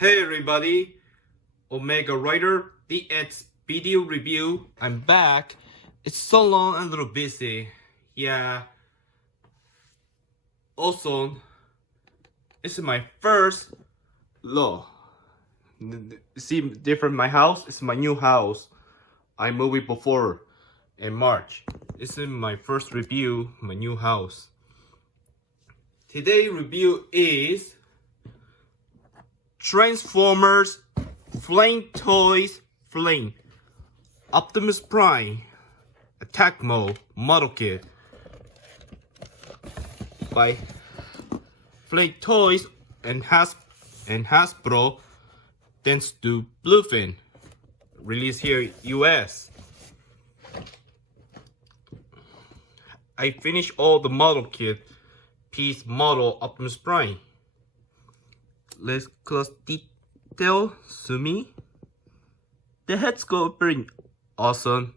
Hey everybody, Omega Writer, DX video review. I'm back. It's so long and a little busy. Yeah. Also, this is my first look. See different my house? It's my new house. I moved it before in March. This is my first review, my new house. Today review is Transformers Flame Toys Flame Optimus Prime Attack Mode Model Kit by Flame Toys and Hasbro, thanks to Bluefin. Released here US. I finished all the model kit piece model Optimus Prime. Let's close detail, Sumi. The heads go very awesome.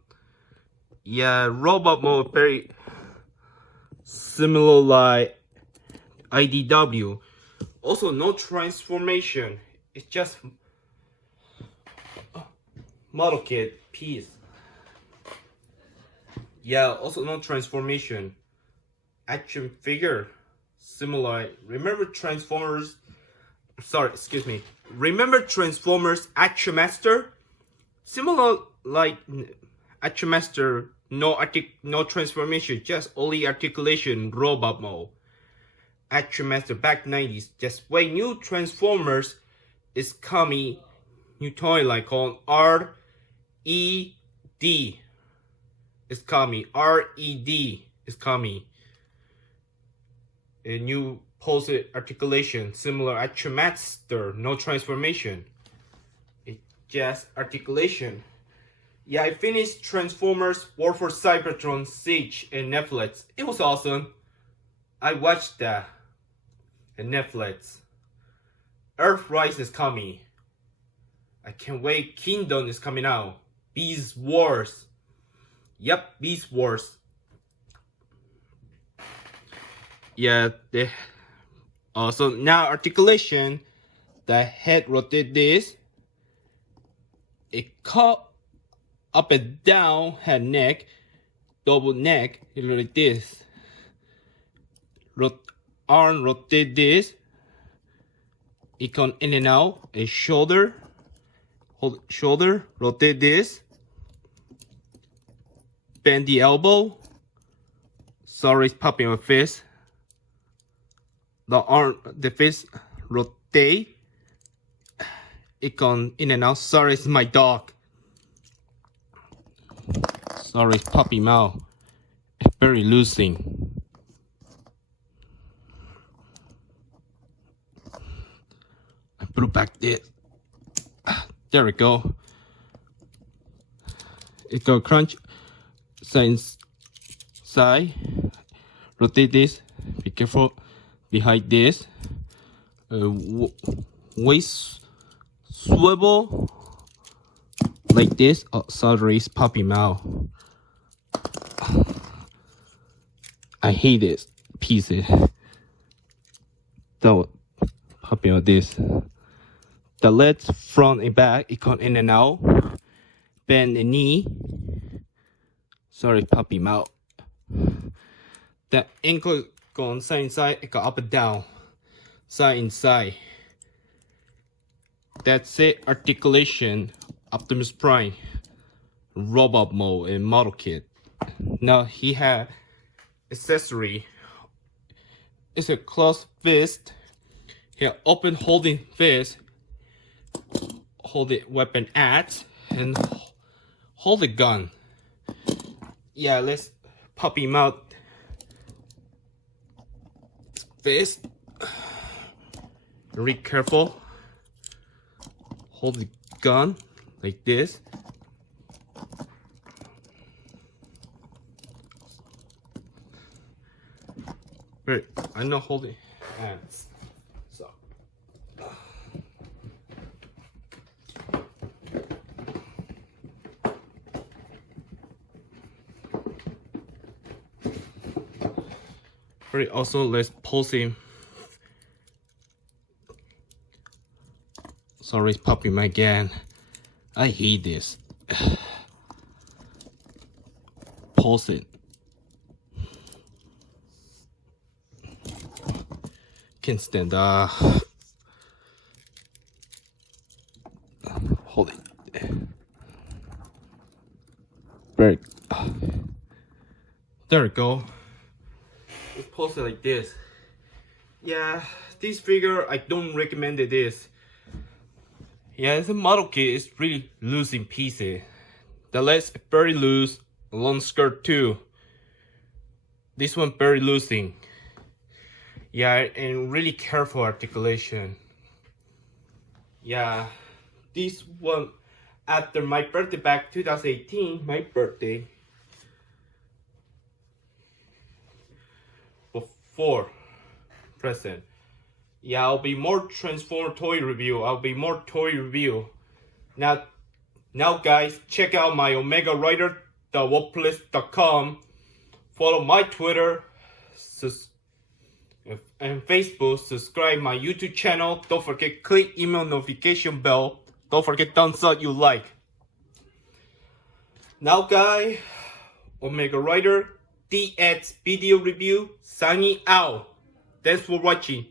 Yeah, robot mode very similar like IDW. Also no transformation. It's just model kit piece. Yeah, also no transformation. Action figure similar. Remember Transformers? Sorry, excuse me. Remember Transformers Action Master? Similar like Action Master, no transformation, just only articulation, robot mode. Action Master back 90s. Just wait, new Transformers is coming. New toy like called RED. Is coming. RED is coming. A new pulse articulation, similar Action Master, no transformation. It's just articulation. Yeah, I finished Transformers War for Cybertron Siege and Netflix. It was awesome. I watched that on Netflix. Earthrise is coming. I can't wait. Kingdom is coming out. Beast Wars. Yep, Beast Wars. Yeah, so now articulation, the head rotate this. It cut up and down head neck, double neck, like this. Arm rotate this. It can in and out. A shoulder, hold shoulder, rotate this. Bend the elbow. Sorry, it's popping my face. The arm, the face rotate. It can in and out. Sorry, it's my dog. Sorry, it's puppy mouth. It's very losing. I put it back there. There we go. It go crunch. Side. Rotate this. Be careful. Behind this, waist swivel like this. Oh, sorry, it's puppy mouth. I hate this pieces. The puppy of this. The legs front and back, it come in and out. Bend the knee. Sorry, puppy mouth. The ankle go on side and side, it go up and down, side and side. That's it. Articulation, Optimus Prime, robot mode and model kit. Now he had accessory. It's a closed fist. Here, open holding fist. Hold the weapon at and hold the gun. Yeah, let's puppy mouth. Fist. Very careful. Hold the gun like this. Very, I'm not holding hands. So. Very also, let's pulse him. Sorry, it's popping again. I hate this. Pause it. Can't stand up. Hold it. Very. There we go. It's posted like this. Yeah, this figure I don't recommend this. Yeah, it's a model kit. It's really loose in pieces. The legs very loose. Long skirt too. This one very loosing. Yeah, and really careful articulation. Yeah, this one after my birthday back 2018, my birthday. Before present. Yeah, I'll be more Transformer toy review. Now guys, check out my OmegaRider.wordpress.com. Follow my Twitter and Facebook. Subscribe my YouTube channel. Don't forget click email notification bell. Don't forget thumbs up you like. Now guys, Omega Rider DX video review signing out. Thanks for watching.